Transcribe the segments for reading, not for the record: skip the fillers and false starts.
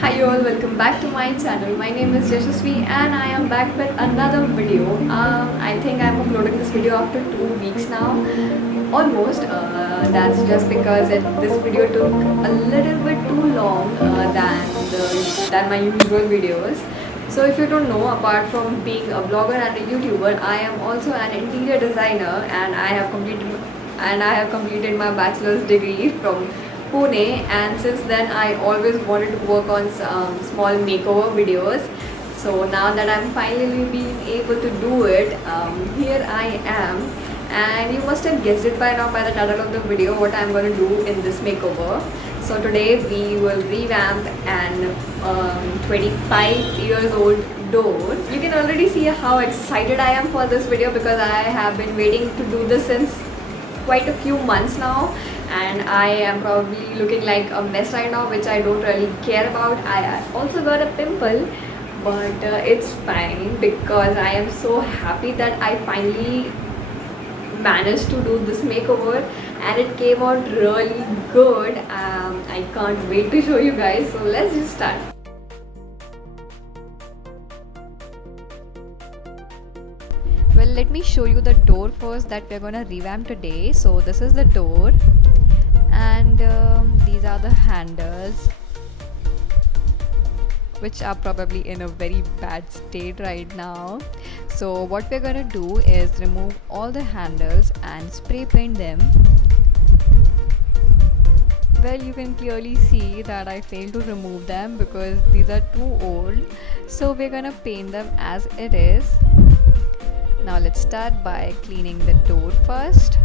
Hi all, welcome back to my channel. My name is Yashasvi and I am back with another video. I think I'm uploading this video after 2 weeks now. Almost. That's just because this video took a little bit too long than my usual videos. So if you don't know, apart from being a blogger and a YouTuber, I am also an interior designer and I have completed my bachelor's degree from Pune, and since then I always wanted to work on some small makeover videos. So now that I'm finally being able to do it, here I am, and you must have guessed it by now by the title of the video what I'm going to do in this makeover. So today we will revamp an 25 years old door. You can already see how excited I am for this video because I have been waiting to do this since quite a few months now, and I am probably looking like a mess right now, which I don't really care about. I also got a pimple, but it's fine because I am so happy that I finally managed to do this makeover and it came out really good. I can't wait to show you guys, so let's just start. Well, let me show you the door first that we're gonna revamp today. So this is the door, and these are the handles, which are probably in a very bad state right now. So what we're gonna do is remove all the handles and spray paint them. Well, you can clearly see that I failed to remove them because these are too old, so we're gonna paint them as it is. Now let's start by cleaning the door first.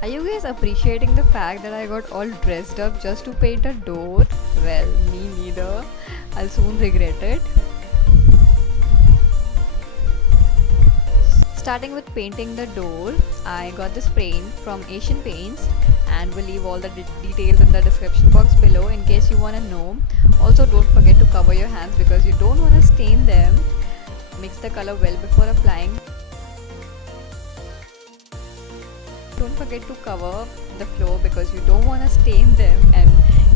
Are you guys appreciating the fact that I got all dressed up just to paint a door? Well, me neither. I'll soon regret it. Starting with painting the door, I got this paint from Asian Paints, and we'll leave all the details in the description box below in case you want to know. Also, don't forget to cover your hands because you don't want to stain them. Mix the color well before applying. Don't forget to cover the floor because you don't want to stain them and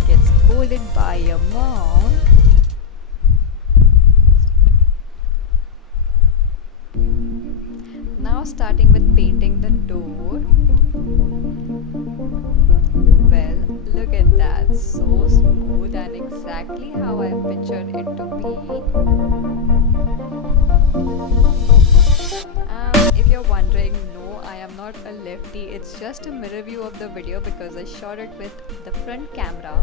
get scolded by your mom. Now starting with painting the door. Well, look at that, so smooth and exactly how I pictured it to be. If you're wondering, no, I am not a lefty. It's just a mirror view of the video because I shot it with the front camera.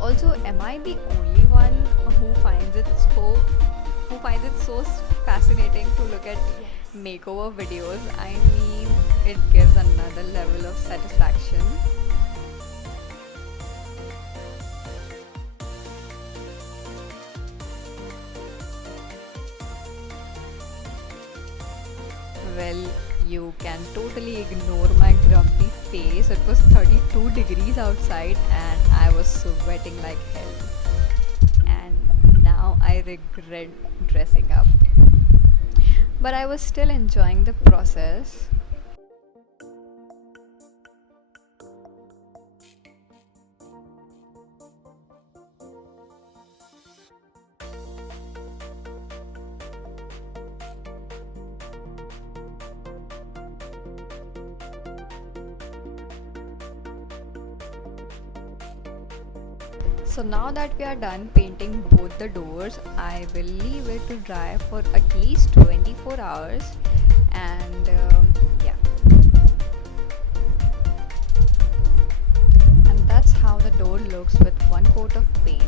Also, am I the only one who finds it so fascinating to look at makeover videos? I mean, it gives another level of satisfaction. Well, you can totally ignore my grumpy face. It was 32 degrees outside and I was sweating like hell. And now I regret dressing up. But I was still enjoying the process. So now that we are done painting both the doors, I will leave it to dry for at least 24 hours, and yeah. And that's how the door looks with one coat of paint.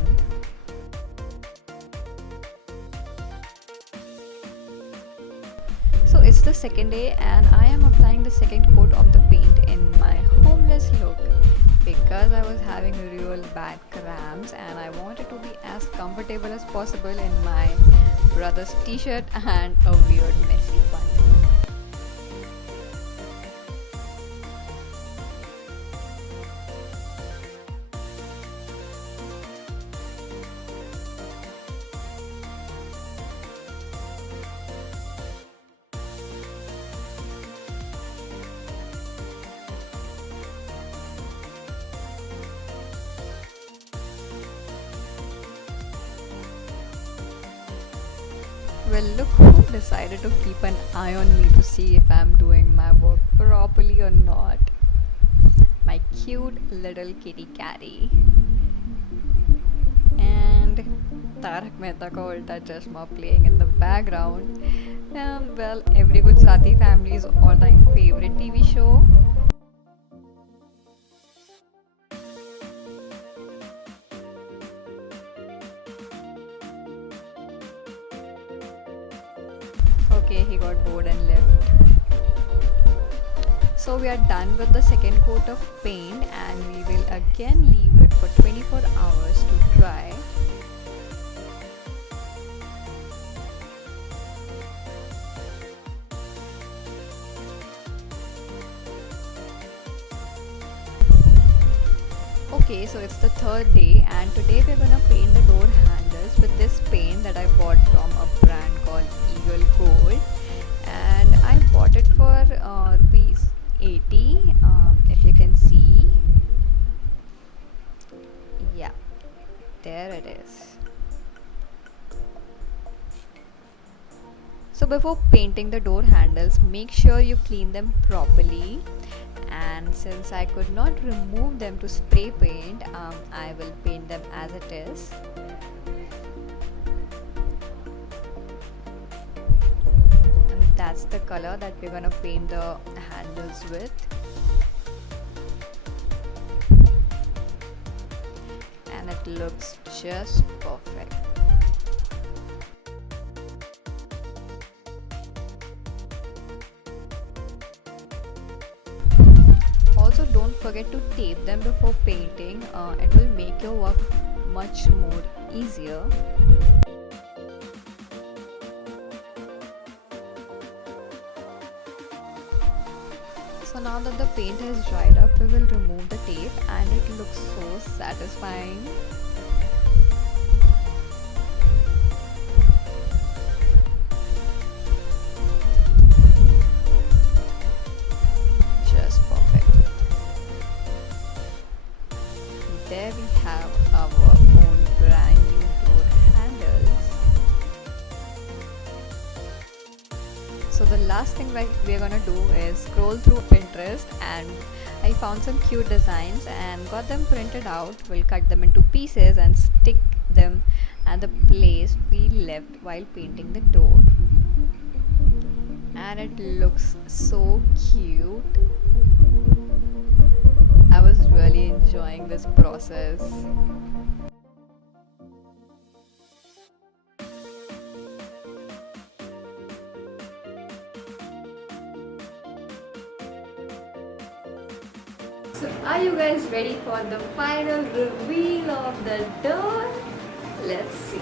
So it's the second day and I am applying the second coat of the paint in my homeless look because I was having real bad cramps and I wanted to be as comfortable as possible in my brother's t-shirt and a weird messy one. Well, look who decided to keep an eye on me to see if I'm doing my work properly or not. My cute little kitty catty. And Tarak Mehta Ka Ulta Chashma playing in the background. Well, every Gujarati family's all-time favorite TV show. Okay, he got bored and left. So we are done with the second coat of paint and we will again leave it for 24 hours to dry. Okay, so it's the third day and today we're gonna paint the door handles with this paint that I bought from a brand called Eagle Gold, and I bought it for rupees 80, if you can see. Yeah, there it is. So before painting the door handles, make sure you clean them properly, and since I could not remove them to spray paint, I will paint them as it is. And that's the color that we're gonna paint the handles with. And it looks just perfect. Also, don't forget to tape them before painting. It will make your work much more easier. So now that the paint has dried up, we will remove the tape and it looks so satisfying. There we have our own brand new door handles. So the last thing we're gonna do is scroll through Pinterest, and I found some cute designs and got them printed out. We'll cut them into pieces and stick them at the place we left while painting the door. And it looks so cute. I was really enjoying this process. So are you guys ready for the final reveal of the door? Let's see.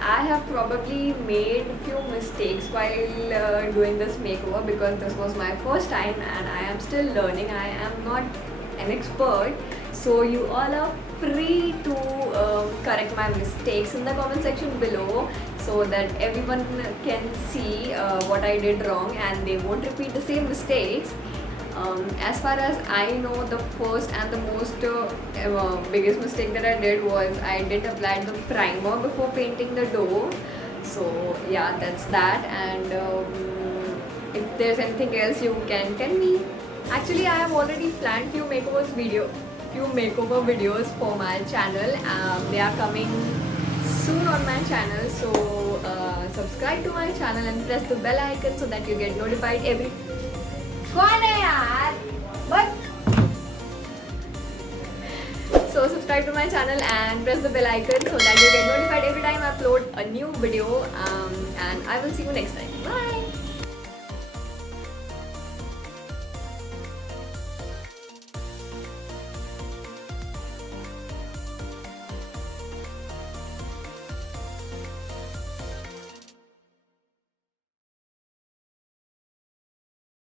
I have probably made a few mistakes while doing this makeover because this was my first time and I am still learning. I am not an expert, so you all are free to correct my mistakes in the comment section below so that everyone can see what I did wrong and they won't repeat the same mistakes. As far as I know, the first and the most biggest mistake that I did was I didn't apply the primer before painting the door. So yeah, that's that. And if there's anything else you can tell me. Actually, I have already planned few makeover videos for my channel. They are coming soon on my channel. So subscribe to my channel and press the bell icon so that you get notified every. कौन है यार? But So subscribe to my channel and press the bell icon so that you get notified every time I upload a new video. And I will see you next time. Bye.